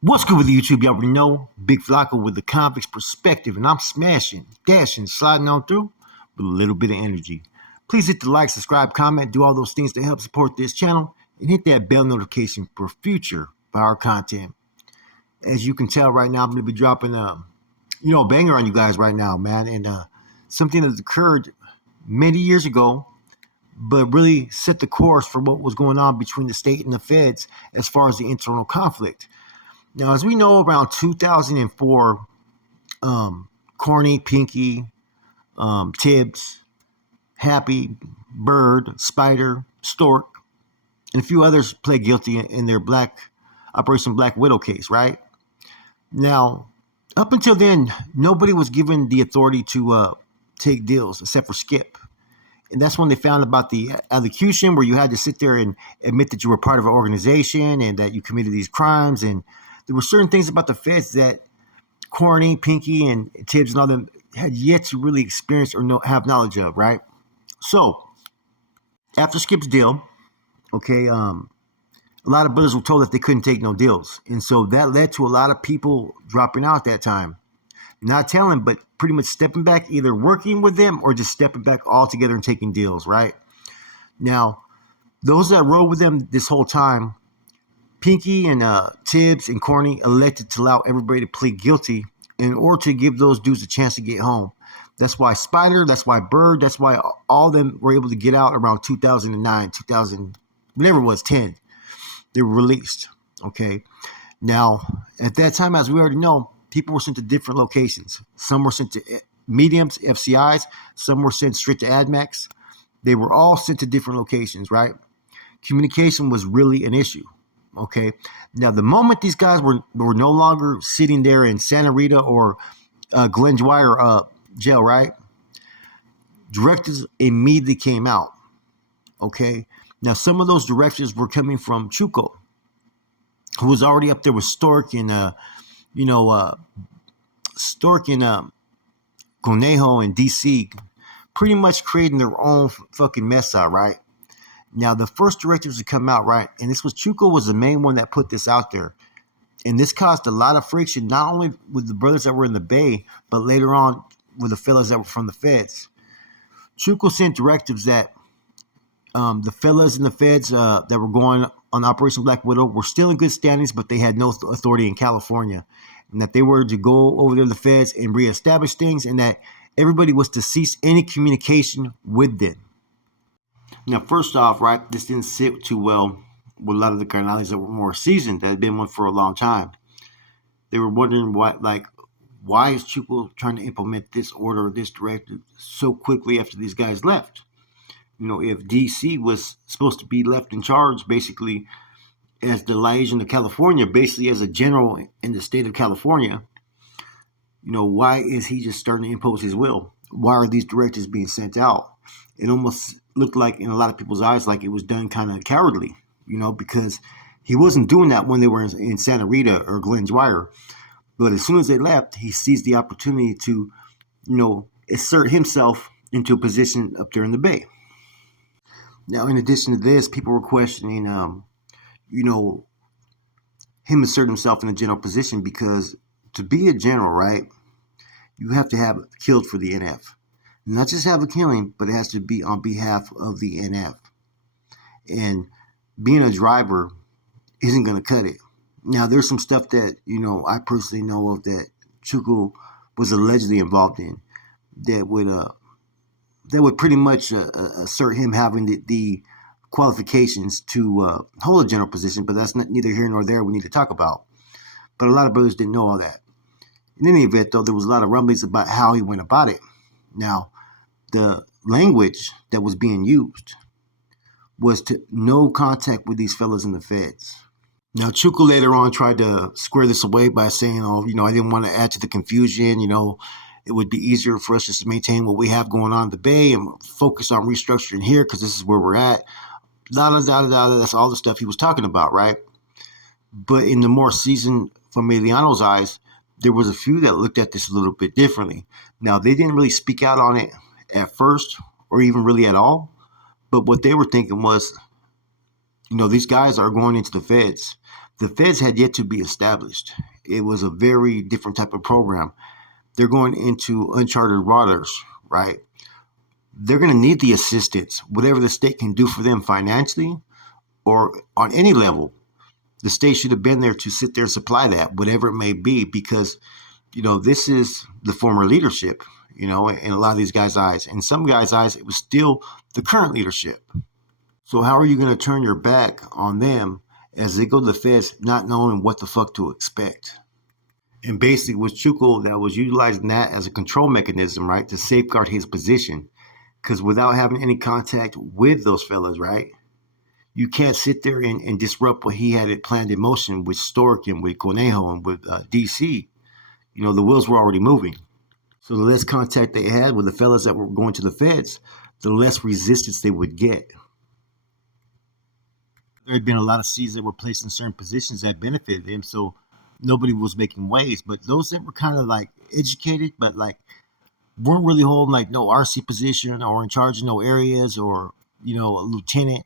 What's good with YouTube? You already know. Big Flocko with the convict's perspective, and I'm smashing, dashing, sliding on through with a little bit of energy. Please hit the like, subscribe, comment, do all those things to help support this channel, and hit that bell notification for future fire content. As you can tell right now, I'm going to be dropping a banger on you guys right now, man, and something that occurred many years ago, but really set the course for what was going on between the state and the feds as far as the internal conflict. Now, as we know, around 2004, Corny, Pinky, Tibbs, Happy, Bird, Spider, Stork, and a few others pled guilty in their Operation Black Widow case, right? Now, up until then, nobody was given the authority to take deals except for Skip. And that's when they found about the allocution, where you had to sit there and admit that you were part of an organization and that you committed these crimes. And there were certain things about the feds that Corny, Pinky, and Tibbs and all them had yet to really experience or have knowledge of, right? So, after Skip's deal, a lot of brothers were told that they couldn't take no deals. And so that led to a lot of people dropping out that time. Not telling, but pretty much stepping back, either working with them or just stepping back altogether and taking deals, right? Now, those that rode with them this whole time, Pinky and Tibbs and Corny elected to allow everybody to plead guilty in order to give those dudes a chance to get home. That's why Spider, that's why Bird, that's why all of them were able to get out around 2009, 2000, whatever it was, 10. They were released, okay? Now, at that time, as we already know, people were sent to different locations. Some were sent to mediums, FCIs. Some were sent straight to AdMax. They were all sent to different locations, right? Communication was really an issue, okay? Now, the moment these guys were no longer sitting there in Santa Rita or Glen Dwyer jail, right? Directives immediately came out, okay? Now, some of those directives were coming from Chuco, who was already up there with Stork and Stork and Conejo and DC, pretty much creating their own fucking mess out, right? Now, the first directives to come out, right, and this was Chuco was the main one that put this out there. And this caused a lot of friction, not only with the brothers that were in the Bay, but later on with the fellas that were from the feds. Chuco sent directives that the fellas in the feds that were going on Operation Black Widow were still in good standings, but they had no authority in California, and that they were to go over to the feds and reestablish things, and that everybody was to cease any communication with them. Now, first off, right, this didn't sit too well with a lot of the carnales that were more seasoned, that had been one for a long time. They were wondering why is Chuco trying to implement this order or this directive so quickly after these guys left? If DC was supposed to be left in charge, basically, as the liaison to California, basically as a general in the state of California, why is he just starting to impose his will? Why are these directives being sent out? It almost looked like, in a lot of people's eyes, like it was done kind of cowardly, because he wasn't doing that when they were in Santa Rita or Glen Dwyer. But as soon as they left, he seized the opportunity to, assert himself into a position up there in the Bay. Now, in addition to this, people were questioning, him asserting himself in a general position, because to be a general, right, you have to have killed for the NF. Not just have a killing, but it has to be on behalf of the NF. And being a driver isn't going to cut it. Now, there's some stuff that, I personally know of that Chuco was allegedly involved in that would pretty much assert him having the qualifications to hold a general position, but that's neither here nor there we need to talk about. But a lot of brothers didn't know all that. In any event, though, there was a lot of rumblings about how he went about it. Now, the language that was being used was to no contact with these fellas in the feds. Now, Chuco later on tried to square this away by saying, I didn't want to add to the confusion, it would be easier for us just to maintain what we have going on in the Bay and focus on restructuring here because this is where we're at. That's all the stuff he was talking about, right? But in the more seasoned Familiano's eyes, there was a few that looked at this a little bit differently. Now, they didn't really speak out on it at first or even really at all. But what they were thinking was, these guys are going into the feds. The feds had yet to be established. It was a very different type of program. They're going into uncharted waters, right? They're going to need the assistance, whatever the state can do for them financially or on any level. The state should have been there to sit there and supply that, whatever it may be, because, this is the former leadership, in a lot of these guys' eyes. In some guys' eyes, it was still the current leadership. So how are you going to turn your back on them as they go to the feds not knowing what the fuck to expect? And basically, with Chuco, that was utilizing that as a control mechanism, right, to safeguard his position. Because without having any contact with those fellas, right, you can't sit there and disrupt what he had it planned in motion with Stork and with Conejo and with DC. The wheels were already moving. So the less contact they had with the fellas that were going to the feds, the less resistance they would get. There had been a lot of C's that were placed in certain positions that benefited them, so nobody was making waves. But those that were kind of like educated, but like weren't really holding like no RC position or in charge of no areas or a lieutenant,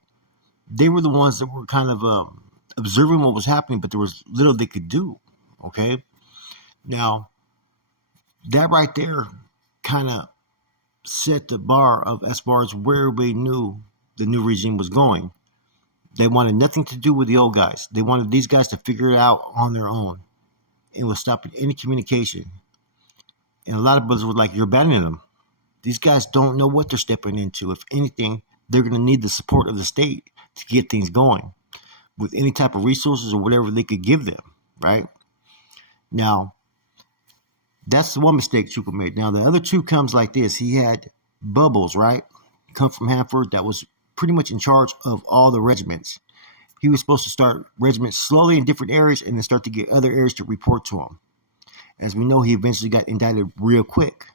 they were the ones that were kind of observing what was happening, but there was little they could do. Okay, now that right there kind of set the bar of as far as where we knew the new regime was going. They wanted nothing to do with the old guys. They wanted these guys to figure it out on their own. It was stopping any communication. And a lot of brothers were like, you're abandoning them. These guys don't know what they're stepping into. If anything, they're going to need the support of the state to get things going with any type of resources or whatever they could give them, right? Now, that's the one mistake Chuco made. Now, the other two comes like this. He had Bubbles, right? Come from Hanford that was pretty much in charge of all the regiments. He was supposed to start regiments slowly in different areas and then start to get other areas to report to him. As we know, he eventually got indicted real quick.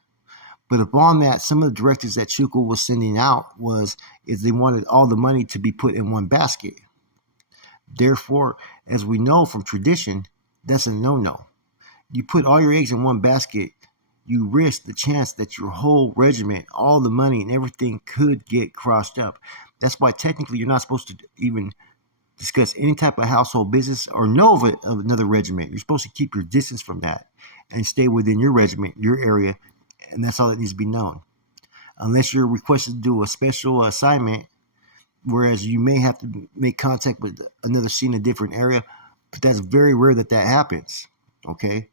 But upon that, some of the directives that Chuco was sending out is they wanted all the money to be put in one basket. Therefore, as we know from tradition, that's a no-no. You put all your eggs in one basket, you risk the chance that your whole regiment, all the money and everything could get crossed up. That's why technically you're not supposed to even discuss any type of household business or know of another regiment. You're supposed to keep your distance from that and stay within your regiment, your area, and that's all that needs to be known. Unless you're requested to do a special assignment, whereas you may have to make contact with another C in a different area, but that's very rare that happens, okay?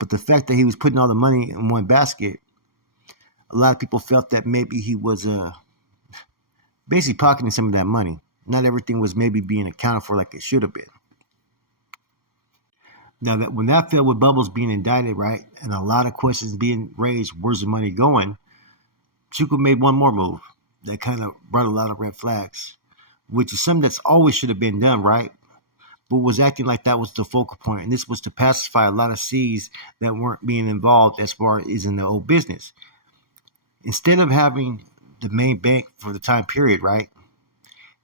But the fact that he was putting all the money in one basket, a lot of people felt that maybe he was basically pocketing some of that money. Not everything was maybe being accounted for like it should have been. Now, that when that fell with Bubbles being indicted, right, and a lot of questions being raised, where's the money going? Chuco made one more move that kind of brought a lot of red flags, which is something that's always should have been done, right? But was acting like that was the focal point, and this was to pacify a lot of C's that weren't being involved as far as in the old business. Instead of having the main bank for the time period, right,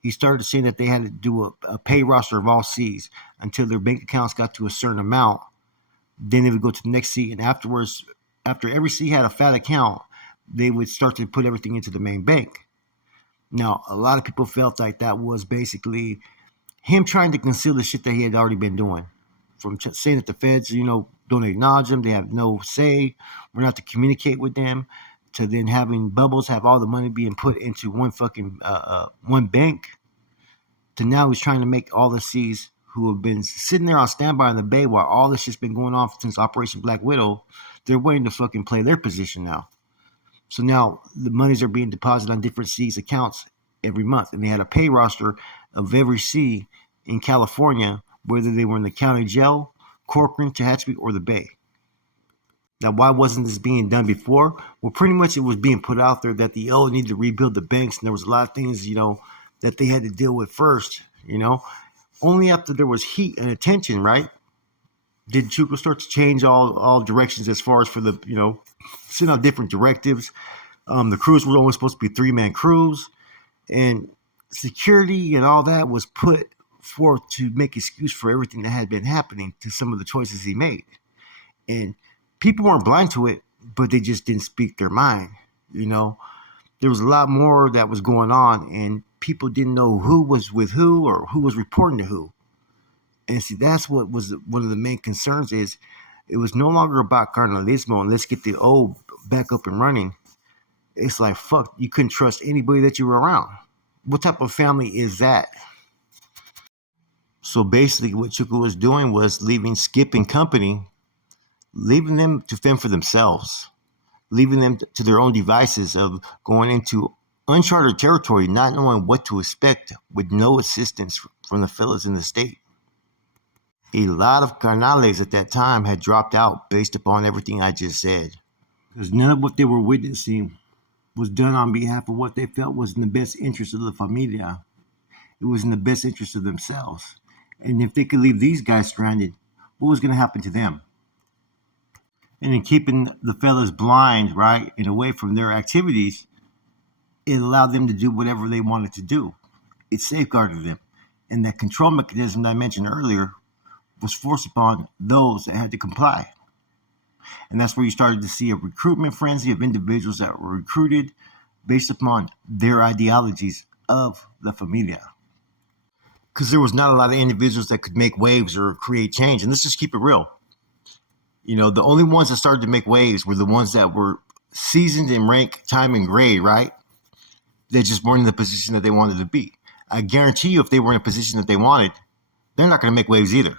he started saying that they had to do a pay roster of all C's until their bank accounts got to a certain amount. Then they would go to the next C, and afterwards, after every C had a fat account, they would start to put everything into the main bank. Now, a lot of people felt like that was basically him trying to conceal the shit that he had already been doing. From saying that the feds, don't acknowledge them, they have no say, we're not to communicate with them, to then having Bubbles have all the money being put into one fucking one bank, to now he's trying to make all the C's who have been sitting there on standby in the bay while all this shit's been going on since Operation Black Widow, they're waiting to fucking play their position now. So now the monies are being deposited on different C's accounts every month, and they had a pay roster of every C in California, whether they were in the county jail, Corcoran, Tehachapi, or the Bay. Now, why wasn't this being done before? Well, pretty much it was being put out there that the O needed to rebuild the banks, and there was a lot of things, that they had to deal with first, Only after there was heat and attention, right, did Chuco start to change all directions as far as for the, send out different directives. The crews were only supposed to be 3-man crews, and security and all that was put forth to make excuse for everything that had been happening to some of the choices he made. And people weren't blind to it, but they just didn't speak their mind. There was a lot more that was going on, and people didn't know who was with who or who was reporting to who. And see, that's what was one of the main concerns is it was no longer about carnalismo and let's get the old back up and running. It's like, fuck, you couldn't trust anybody that you were around. What type of family is that? So basically, what Chuco was doing was leaving Skip and company, leaving them to fend for themselves, leaving them to their own devices of going into uncharted territory, not knowing what to expect, with no assistance from the fellas in the state. A lot of carnales at that time had dropped out based upon everything I just said, because none of what they were witnessing was done on behalf of what they felt was in the best interest of the familia. It was in the best interest of themselves. And if they could leave these guys stranded, what was going to happen to them? And in keeping the fellas blind, right, and away from their activities, it allowed them to do whatever they wanted to do. It safeguarded them. And that control mechanism that I mentioned earlier was forced upon those that had to comply. And that's where you started to see a recruitment frenzy of individuals that were recruited based upon their ideologies of the familia. Because there was not a lot of individuals that could make waves or create change. And let's just keep it real. You know, the only ones that started to make waves were the ones that were seasoned in rank, time, and grade, right? They just weren't in the position that they wanted to be. I guarantee you, if they were in a position that they wanted, they're not going to make waves either.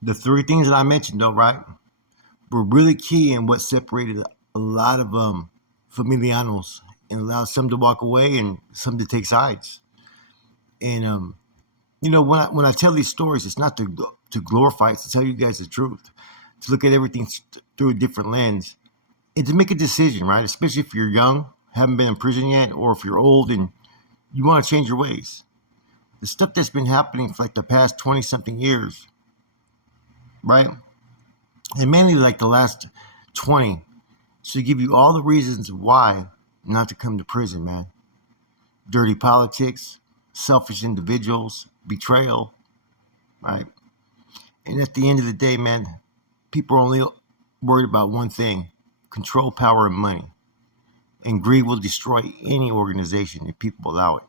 The three things that I mentioned, though, right, were really key in what separated a lot of familianos and allowed some to walk away and some to take sides. And you know, when I tell these stories, it's not to glorify, it's to tell you guys the truth, to look at everything through a different lens, and to make a decision, right? Especially if you're young, haven't been in prison yet, or if you're old and you want to change your ways. The stuff that's been happening for like the past 20 something years, right? And mainly like the last 20, should give you all the reasons why not to come to prison, man. Dirty politics, selfish individuals, betrayal, right? And at the end of the day, man, people are only worried about one thing: control, power, and money. And greed will destroy any organization if people allow it.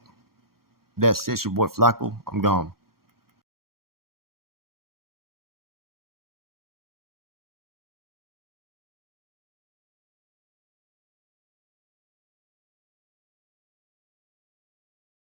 That's it, your boy Flacco. I'm gone.